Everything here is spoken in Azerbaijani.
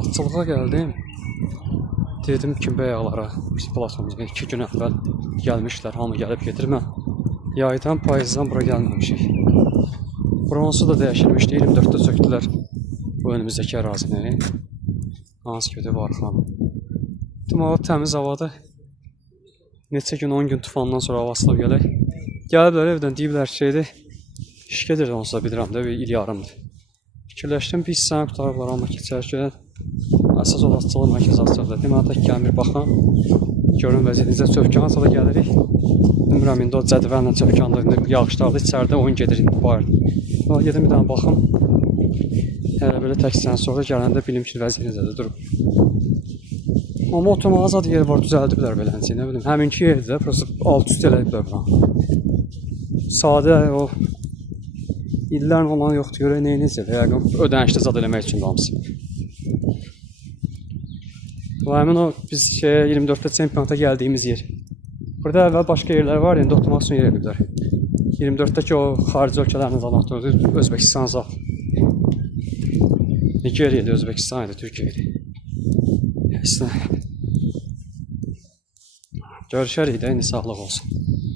Atçılığa gəldim. Dedim ki, bəyəqlara, biz platonumuzda 2 gün əvvəl gəlmişlər, hamı gəlib gedir. Mən yaydan, payızdan bura gəlməmişik. Bronsu da dəyişilmişdi, 24-də söktülər bu önümüzdəki ərazini. Hansı ki, var xanım. Deməli, təmiz havada. Neçə gün, 10 gün tufandan sonra hava asılıb gələk. Gəliblər evdən, deyiblər şeydir. İş gedir, onsuz da bilirəm də, bir il yarımdır. Fikirləşdim, bir hissəni qutarıblar, amma keçərkən əsas olasılığı mərkəz açıldı. Deməli, tək gəlmir, baxın. Görün vəziyyətinizə çövkan sonra gəlirik. Bilmirəm, indi o cədvəllə çövkandır, indi yağışlardır, içəridə oyun gedir, indi bayırdır. Gedim bir dənə baxım. Hələ belə təksən sonra gələndə bilim ki, vəziyyətinizə də durub. Amma oturmağa zad yer var, düzəldiblər belənci, nə bilim. Həminki yerdir də, prosto alt-üst eləyiblər buranı. Sadə o illərin olan yoxdur, görək neyiniz elə, yəqin ödənişdə zad eləmək üçün damısı. Həmin o biz 24-də çempionata gəldiyimiz yer. Burada əvvəl başqa yerlər var, indi oturmaq üçün yer ediblər. 24-dəki o xarici ölkələrin zamanı Özbəkistan zad. Nigeriya idi, Özbəkistan idi, Türkiyə idi. Görüşərik də, indi sağlıq olsun.